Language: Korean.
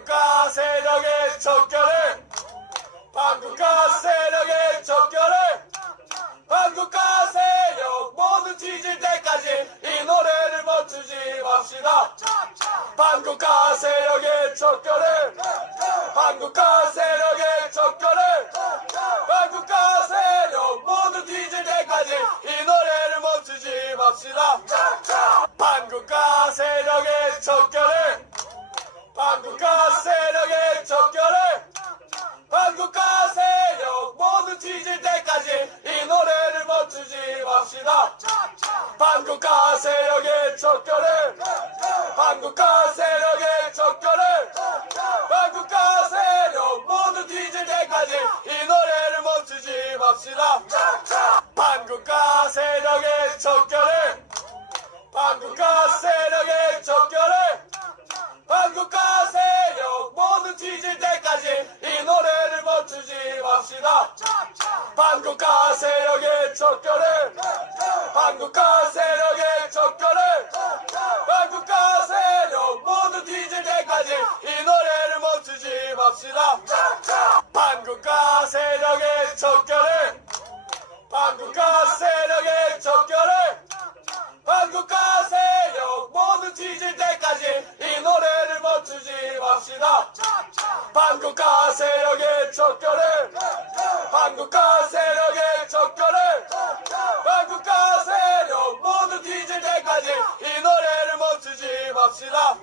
반국가 세력의 척결을 반국가 세력의 척결을 반국가 세력 모두 뒤질 때까지 이 노래를 멈추지 맙시다. 반국가 세력의 척결을 반국가 세력의 척결을 반국가 세력 모두 뒤질 때까지 이 노래를 멈추지 맙시다. 반국가 세력의 척결 을 반국가 세력의 척결을 반국가 세력 모두 뒤질 때까지 이 노래를 멈추지 맙시다. 반국가 세력의 척결을 반국가 세력의 척결을 반국가 세력 모두 뒤질 때까지 이 노래를 멈추지 맙시다. 반국가 세력의 척결을 반국가 때까지 이 노래를 멈추지 맙시다. 반국가 세력의 척결을 반국가 세력의 척결을 반국가 세력 모두 뒤질 때까지 이 노래를 멈추지 맙시다. 반국가 세력의 척결을 반국가 세력의 척결을 반국가 세력 모두 뒤질 때까지 이 노래를 멈추지 맙시다 한국가 세력의 적결을 한국가 세력의 적결을 한국가 세력 모두 뒤질 때까지 이 노래를 멈추지 맙시다.